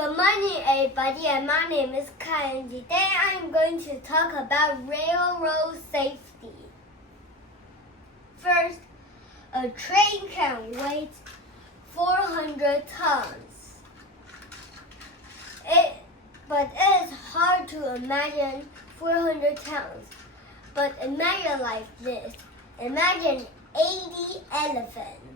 Good morning, everybody, and my name is Kai, and today I'm going to talk about railroad safety. First, a train can weigh 400 tons. But it is hard to imagine 400 tons. But imagine like this. Imagine 80 elephants.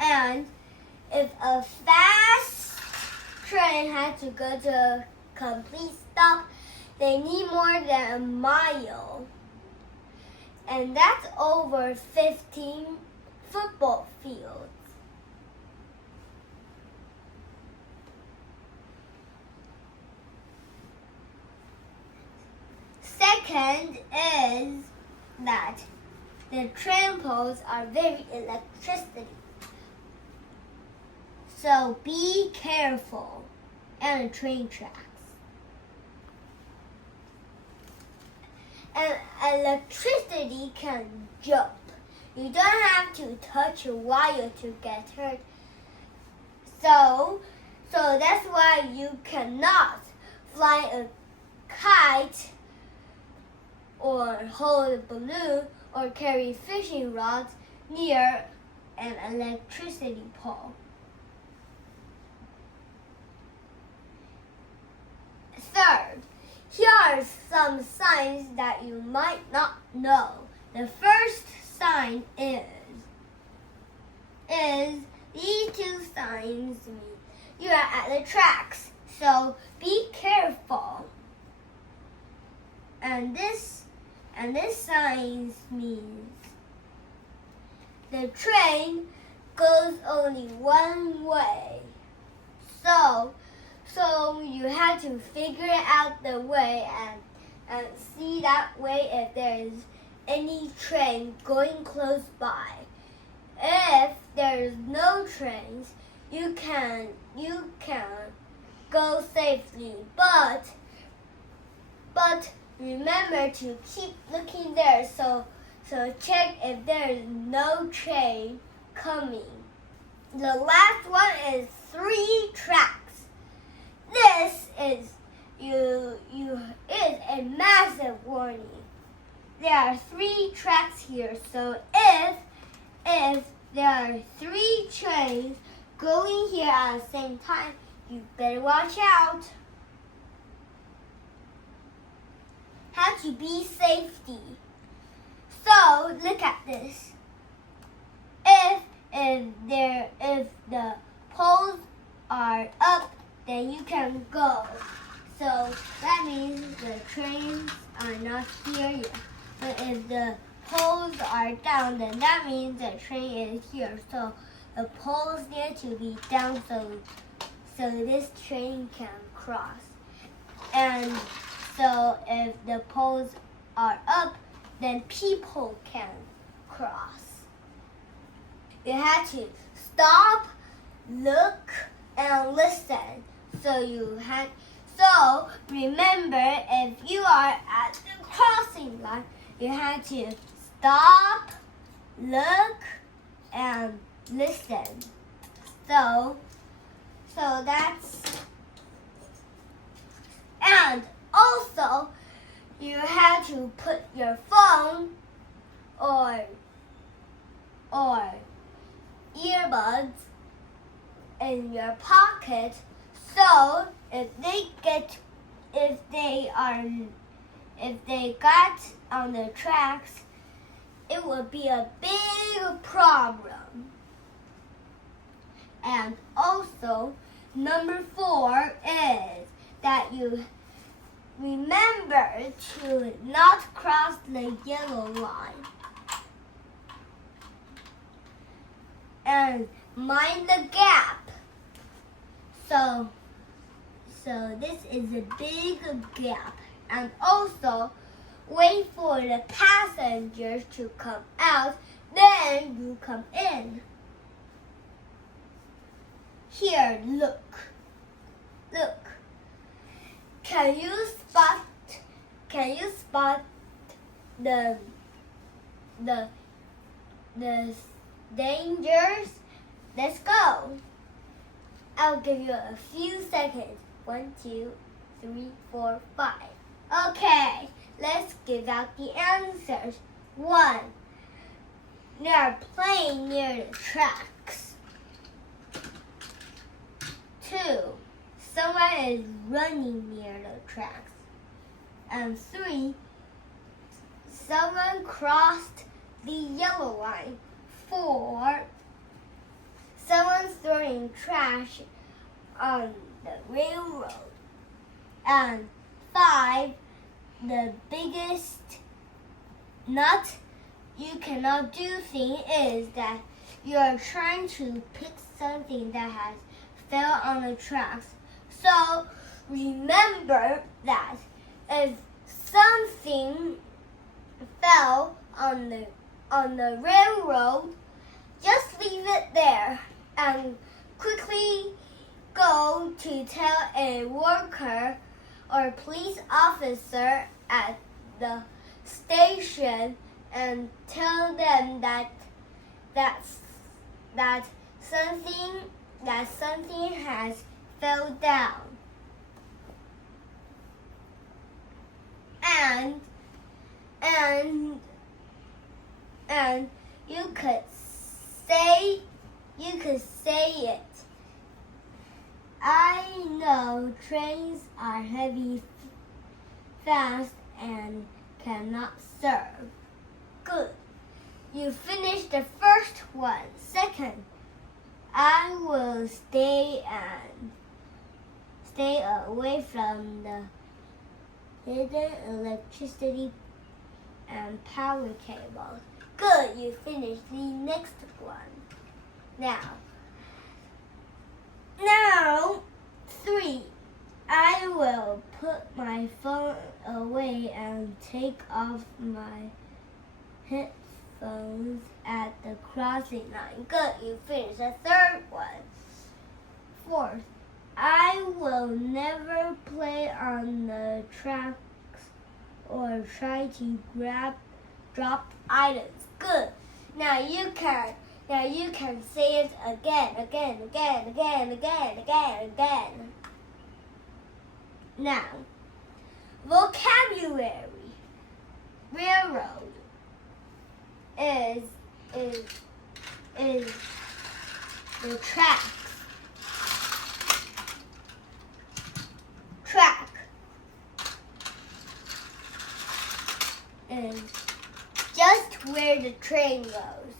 And if a fast train had to go to a complete stop, they need more than a mile. And that's over 15 football fields. Second is that the train poles are very electricity. So be careful on the train tracks. And electricity can jump. You don't have to touch a wire to get hurt. So that's why you cannot fly a kite or hold a balloon or carry fishing rods near an electricity pole. Third, here are some signs that you might not know. The first sign is these two signs mean you are at the tracks, so be careful. And this sign means the train goes only one way. So you have to figure out the way and see that way if there is any train going close by. If there is no trains, you can go safely, but remember to keep looking there. So check if there is no train coming. The last one is 3 tracks. This is a massive warning. There are 3 tracks here, so if there are 3 trains going here at the same time, you better watch out. How to be safety. So look at this. If the poles are up, then you can go. So that means the trains are not here yet. But if the poles are down, then that means the train is here. So the poles need to be down so this train can cross. And so if the poles are up, then people can cross. You have to stop, look, and listen. So remember, if you are at the crossing line, you have to stop, look, and listen. So that's, and also you have to put your phone or earbuds in your pocket, so if they got on the tracks, it would be a big problem. And also, number 4 is that you remember to not cross the yellow line. And mind the gap. So this is a big gap. And also wait for the passengers to come out, then you come in. Here, look. Can you spot the dangers. Let's go. I'll give you a few seconds. 1, 2, 3, 4, 5. Okay, let's give out the answers. 1. They are playing near the tracks. 2. Someone is running near the tracks. And 3. Someone crossed the yellow line. 4. Someone's throwing trash on the railroad. And 5. The biggest not you cannot do thing is that you are trying to pick something that has fell on the tracks. So remember that if something fell on the railroad, just leave it there and quickly go to tell a worker or police officer at the station and tell them that something has fell down. And you could say it. I know trains are heavy, fast, and cannot serve. Good. You finished the first one. Second, I will stay away from the hidden electricity and power cables. Good. You finished the next one. Now, 3. I will put my phone away and take off my headphones at the crossing line. Good, you finished the third one. 4th, I will never play on the tracks or try to grab dropped items. Good. Now you can say it again. Now, vocabulary. Railroad is the tracks. Track is just where the train goes.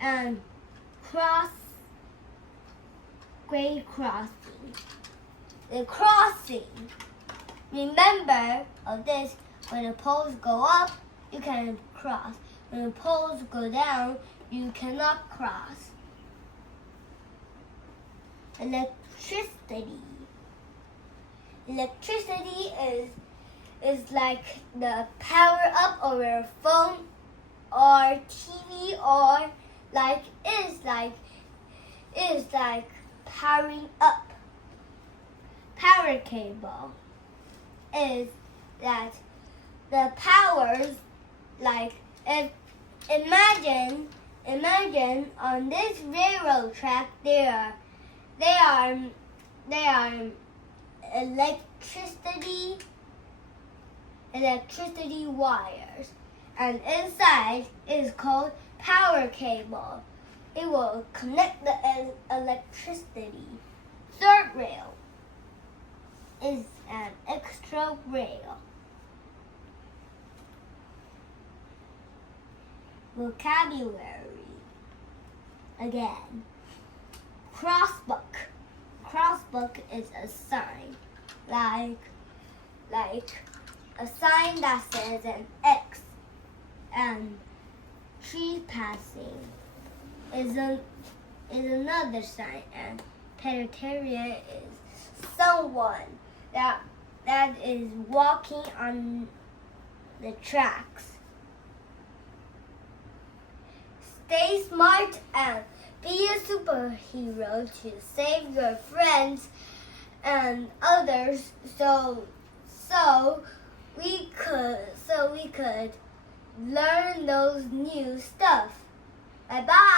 And grade crossing. The crossing. Remember of this, when the poles go up, you can cross. When the poles go down, you cannot cross. Electricity. Electricity is like the power up over a phone or TV, or is like powering up. Power cable is that the powers, like if imagine on this railroad track there are electricity wires, and inside is called power cable. It will connect the electricity. Third rail is an extra rail. Vocabulary. Again. Crossbuck. Crossbuck is a sign, like a sign that says an X. And trespassing is another sign, and pedestrian is someone that is walking on the tracks. Stay smart and be a superhero to save your friends and others, so we could learn those new stuff. Bye bye.